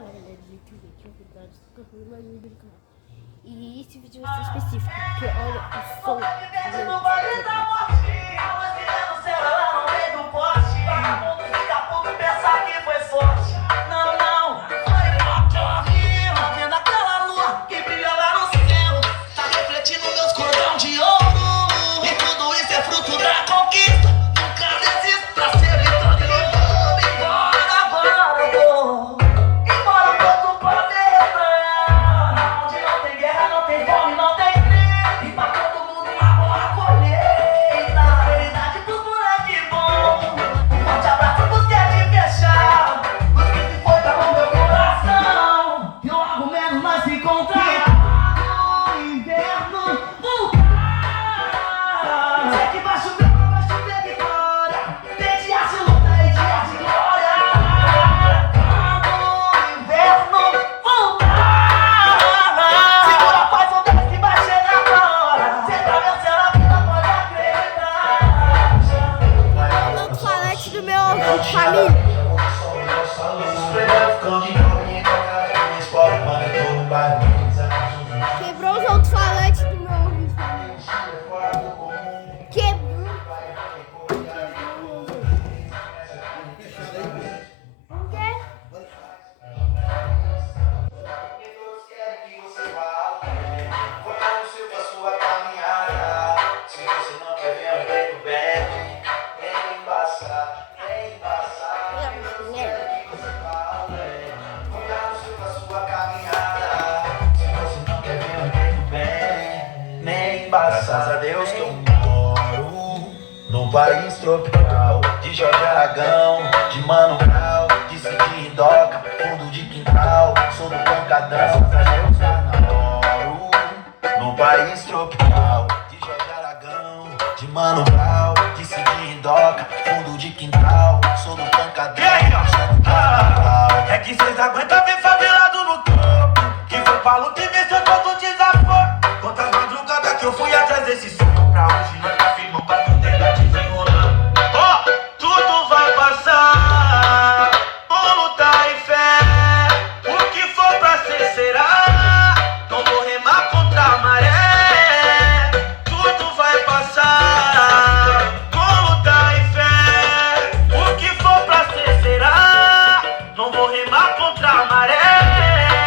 Fala galera do YouTube, aqui é o Cuidado, estou com mais um vídeo do canal. E esse vídeo vai ser específico, porque olha o som. Quebrou os alto-falantes do meu ouvido. Quebrou. O quê? Se você não quer ver um preto bem, nem embaçar. Graças a Deus que eu moro num país tropical, de Jorge Aragão, de Mano Brown, de Cid e Doca, fundo de quintal, sou do pancadão. Graças a Deus que eu moro num país tropical, de Jorge Aragão, de Mano Brown, de Cid e Doca, fundo de quintal, sou do pancadão. É que cês aguentam ver favelado no topo, que foi pra luta e venceu todo desaforo. Quantas madrugadas que eu fui atrás desse sonho, pra hoje nós tá firmão pra poder dar desenrolando. Ó, tudo vai passar, com luta e fé, o que for pra ser será, não vou remar contra a maré. Tudo vai passar, com luta e fé, o que for pra ser será, não vou remar contra a maré.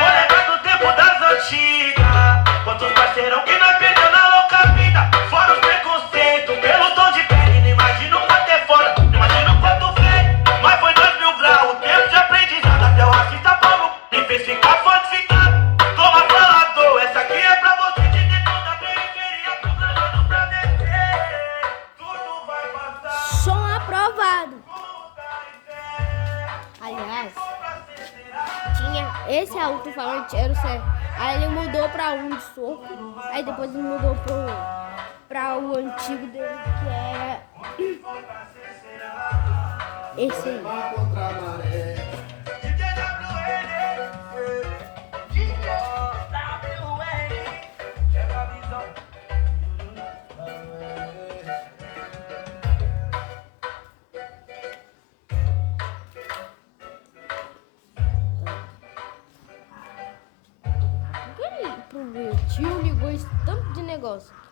Vou lembrar do tempo das antigas, quantos parceirão que nós perdeu na louca vida. Fora os preconceitos, pelo tom de pele, não imagino quanto é fora, não imagino quanto fez. Mas foi 2000 graus, o tempo de aprendizado, até o racista Paulo me fez ficar fortificado. Toma falador, essa aqui é pra você de dentro da periferia, programando pra descer. Tudo vai passar. Som aprovado. Aliás, tinha esse alto-falante, era o certo. Aí ele mudou pra um de soco. Aí depois ele mudou pra o antigo dele, que era esse aí. Pro meu tio ligou esse tanto de negócio aqui.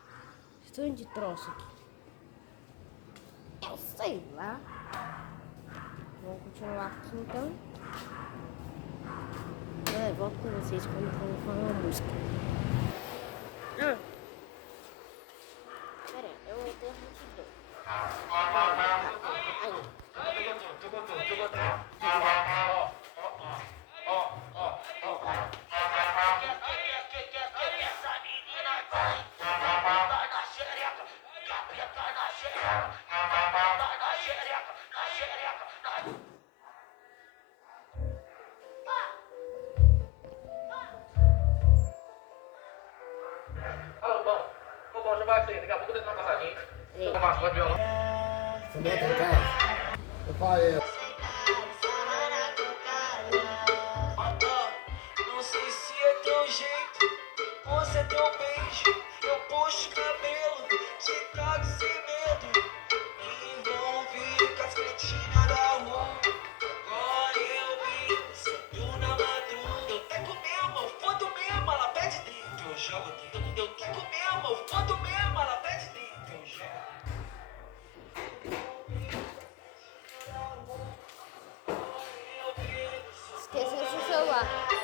Esse tanto de troço aqui. Eu sei lá. Vamos continuar aqui então. Eu volto com vocês quando eu for falar uma música. Pera aí, eu vou ter multidão. Daqui a pouco eu tenho uma passadinha. Ei. Vou tomar violão. Você vai cantar? Eu falei. Não sei se é teu jeito ou se é teu beijo. Eu puxo o cabelo, te trago sem medo. Envolve com as cretinas da rua. Agora eu vi, subiu na madrugada. água.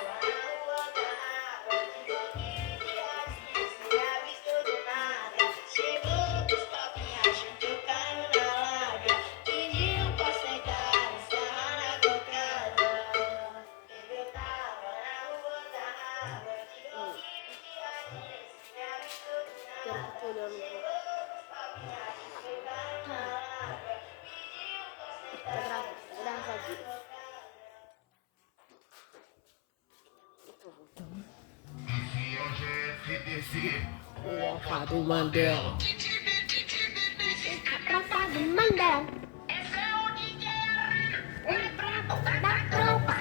O Opa do Mandela. Opa do Mandela. O brabo da tropa.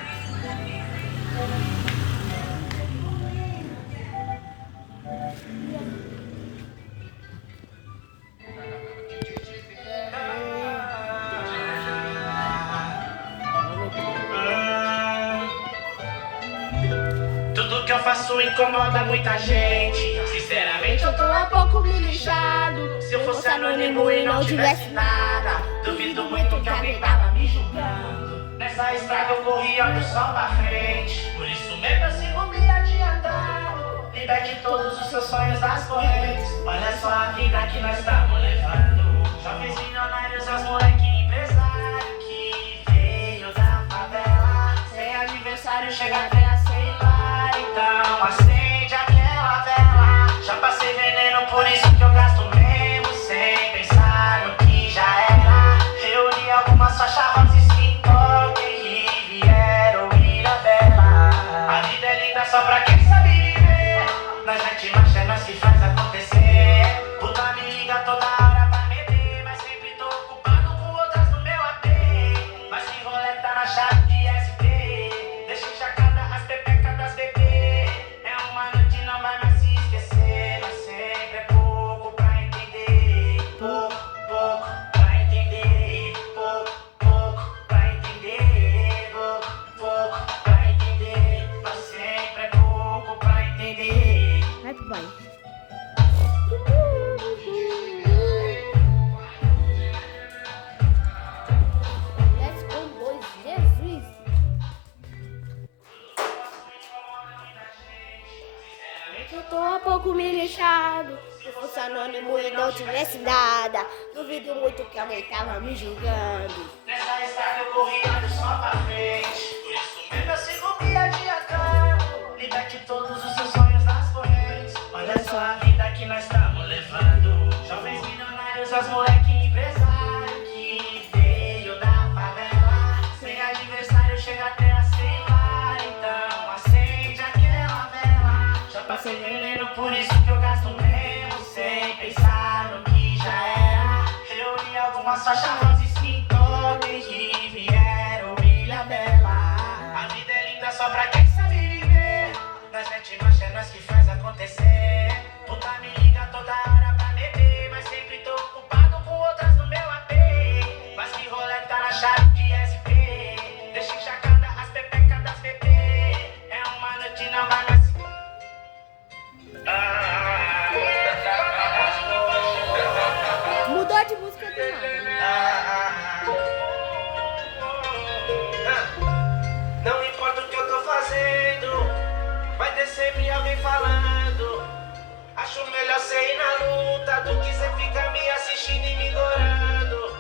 Tudo que eu faço incomoda muita gente. Sinceramente, eu tô um pouco me lixado. Se eu fosse anônimo e não tivesse nada, duvido muito que alguém tava me julgando. Nessa estrada eu corria pro sol pra frente, por isso mesmo eu sigo me adiantando. Liberte todos os seus sonhos das correntes. Olha só a vida que nós estamos levando. Jovens milionários, as moleque empresário que veio da favela. Sem adversário, chega até a celular. Então acende aquela vela. Já passei veneno, por isso que eu gasto mesmo sem pensar no que já era. Reuni algumas faixas rosas que toquem e vieram Mirabela. A vida é linda só pra quem sabe viver. Nós mete marcha, é nós que faz acontecer. Puta me liga toda hora pra meter, mas sempre tô ocupado com outras no meu AP. Mas que roleta na chave de SP. Deixa encharcada as pepecas das bebê. É uma noite, não vai mais se esquecer. Mas sempre é pouco pra entender. Pouco, pouco pra entender. Pouco, pouco pra entender. Pouco, pouco pra entender. Mas sempre é pouco pra entender. Vai pro banho. Let's go, boys. Jesus. Eu tô um pouco me lixado. Se eu fosse anônimo e não tivesse nada, duvido muito que alguém tava me julgando. Nessa estrada eu corria do sol pra frente, por isso mesmo eu sigo me adiantando. Liberte todos os seus sonhos das correntes. Olha só a vida que nós estamos levando. Jovens milionários, as moleque empresário que veio da favela. Sem adversário, chega até a celular. Então acende aquela vela. Já passei veneno, por isso que eu gasto mesmo sem pensar no que já era. Reuni algumas faixas rosas que toquem e vieram Ilhabela. A vida é linda só pra quem sabe viver. Nós mete marcha, é nós que faz acontecer. Puta me liga toda hora pra beber, mas sempre tô ocupado com outras no meu AP. Mas que roleta na chave de SP. Deixa encharcada as pepecas das bebê. É uma noite, não vai mais. Mudou de música do nada. Não importa o que eu tô fazendo, vai ter sempre alguém falando. Acho melhor cê ir na luta do que cê ficar me assistindo e me ignorando.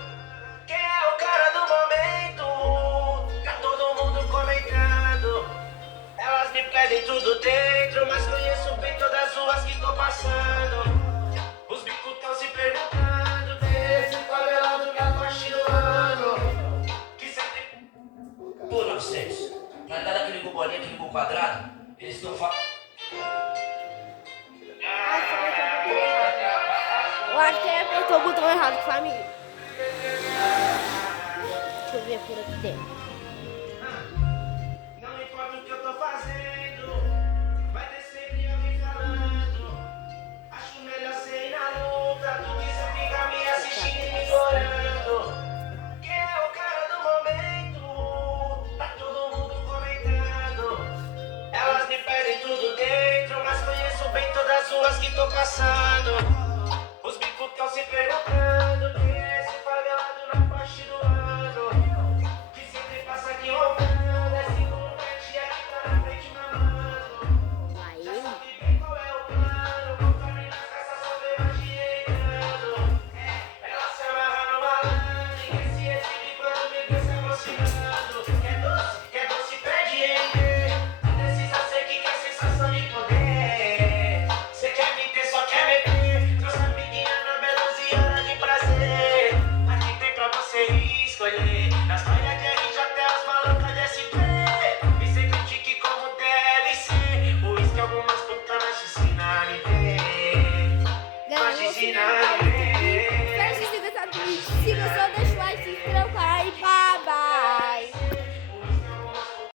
Quem é o cara do momento? Tá todo mundo comentando. Elas me pedem tudo dentro, mas conheço bem todas as ruas que tô passando. Os bicos tão se perguntando desse favelado que apaixonando. Que sempre... Pô, 900, na verdade aquele gol bolinha, aquele gol quadrado, eles estão falando... Eu acho que ele apertou o botão errado, família. Deixa eu ver por aqui dentro.